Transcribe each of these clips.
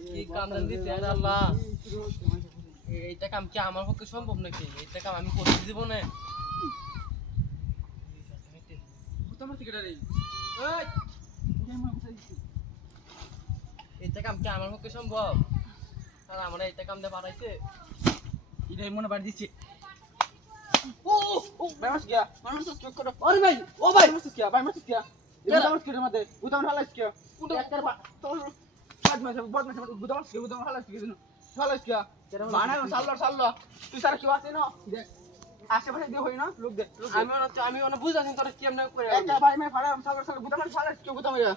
কি কামদান দিতে আল্লাহ এইটা কাম কি আমার পক্ষে সম্ভব নাকি এইটা কাম আমি করতে দিব না তোমার থেকে রে এইটা কাম কি আমার পক্ষে সম্ভব আর আমরা এইটা কাম দিয়ে পারাইছে এটাই মনে বাড়ি দিচ্ছে ও ভাই মাস গিয়া মানুষ কি করে আরে ভাই ও ভাই মাস গিয়া ভাই মাস গিয়া গুদাম কি রে মতে গুদাম হালাস কি একবার তোর বদমাশ গুদাম হালাস কি দিন হালাস কি বানা সাল্লা তুই সারা কি আছে না দেখ আশেপাশে দিয়ে হই না লোক দেখ আমি অনেক বুঝাছি তোর কেমনে করে একটা ভাই মে ফাড়া সাল্লা গুদাম হালাস কি গুদাম ইয়া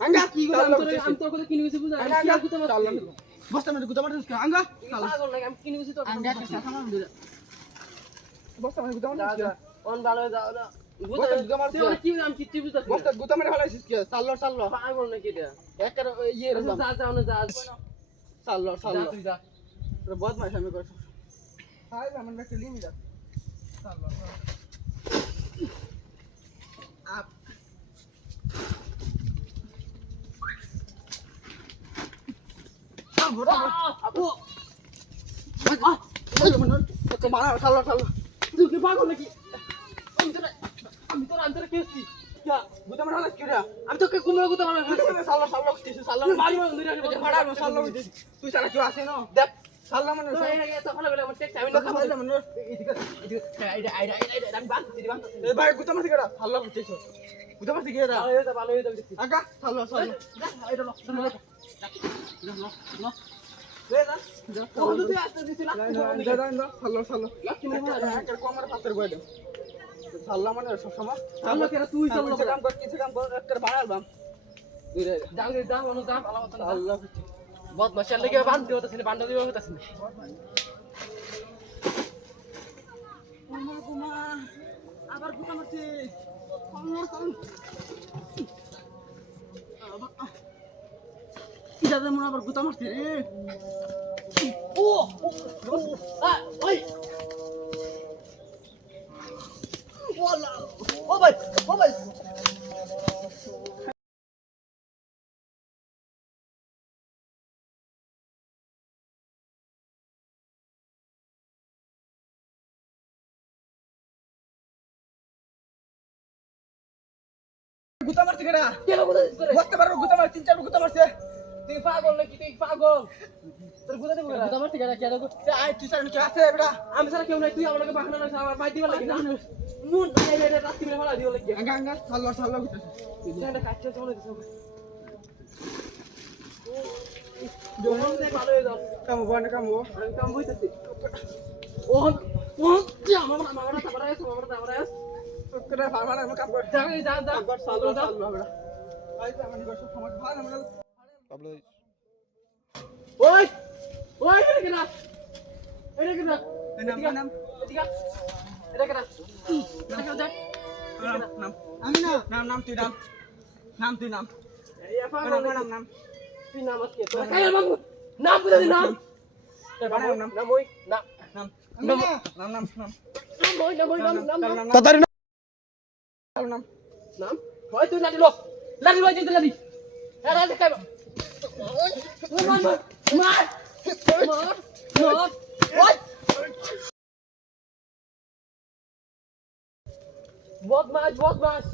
আঙ্গা কি করে আমি তোর কথা কিনে গেছি বুঝা আঙ্গা বস্তা মে গুদাম হালাস কি আঙ্গা পাগল নাকি আমি কিনে গেছি তোর আঙ্গা কি সামান দিলা বস্তা মে গুদাম হালাস কি অন ভালো যাও না বস্তা গুদাম হালাস কি আমি কিচ্ছু বুঝাছি বস্তা গুদাম হালাস কি সাল্লা পাগল নাকি এটা একটা ইয়ে রে যা যাও না যা সাল্লা তুই যা বদমাশ আমি করছি হাই আমার একটা লিমিট আছে সাল্লা আপ বড় আপু ওই মনে তো মারা সাল্লা তুই কি পাগল নাকি আমি তোর আন্তরে কেছি क्या गुदा में हालत क्यों रहा আমি তোকে কুমড়া গুতা মানে साल्ला किसी साल्ला মারি মারি ধরে রাখবে फाड़ा में साल्ला तू साला क्यों आसे ना देख साल्ला मैंने তো ভালো বলে আমার টেক আমি लोग खाई मैंने আইডা আমি বাদ দিই বাদ ए भाई गुदा में केड़ा साल्ला किसी गुदा में केड़ा ভালো হয়ে যাবে आगा साल्ला আইডা লো ले ना ও তুই আসতে দিছিস না साल्ला লাকি মানে একটা কমার পাতের বইদে সাল্লা মানে সব সময় সাল্লা কেন তুই সাল্লা কিছু কাম কর একটা বাড়াল বাম দুইরে যাও রে যাও অনু যা ভালো মত আল্লাহ বদমাশ লাগে বান্ধ দিও তাছিস বান্ধ দিও তাছিস কুমা আবার গুতা মারছে ইদাদে মনে আবার গুতা মারছে রে ও ওই ওলা ও ভাই গুতা মারছে কেডা কেন গুতা দিছিস করে বসতে পারো গুতা মারছে 3-4 গুতা মারছে তুই পাগল নাকি তুই পাগল তোর গুতা দেব গুতা মারতে গেলা কেন আই তুই সারা কি আছে বেটা আমি সারা কেউ নাই তুই আমাকে বাহানা না আমার মাই দিবা লাগি না নুন নাই রে রাত্রি বেলা ফলা দিও লাগি আঙ্গা সাল্লা গুতা এটা কাটছে চলে দিছ জোহন দে ভালো হয়ে যাও কামো আমি কাম হইতাছি ও কি আমার তাবরায় করে ফার্মার আমি কাম কর যা সাল্লা বেটা আই তো আমি সব সমাজ ভালো আমরা পাবলো ওই এটা কেনা নাম এদিকে এটা কেনা দেখ নাম আমি না নাম তুই নাম এই পাগল নাম তুই নাম আছে তোরা কাইল বাবু নাম বুঝা দি নাম নাম ওই নাম তাড়াতাড়ি নাম হয় তুই লাঠি লো লাঠি লই দিতে লাঠি আরে আরে কাই মার ওই বদমাশ